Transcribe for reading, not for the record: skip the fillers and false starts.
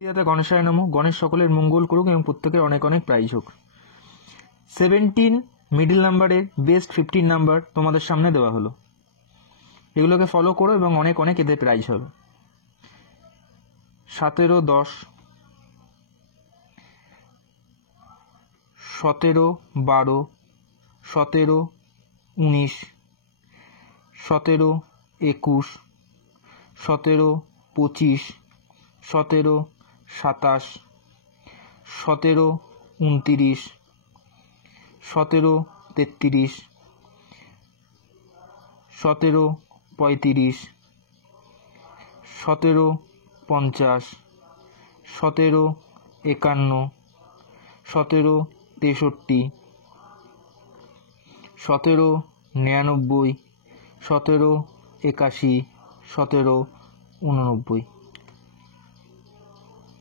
যাতে গণেশায় নমঃ, গণেশ সকলের মঙ্গল করুক এবং প্রত্যেকের অনেক অনেক প্রাইজ হোক। 17 মিডল নাম্বারের বেস্ট 15 নাম্বার তোমাদের সামনে দেওয়া হলো, এগুলোকে ফলো করো এবং অনেক অনেক এদের প্রাইজ হবে। 17, 10, 17, 12, 17, 19, 17, 21, 17, 25, 17, 27, 17, 29, 17, 33, 17, 35, 17, 50, 17, 51, 17, 63, 17, 99, 17, 81, 17, 89।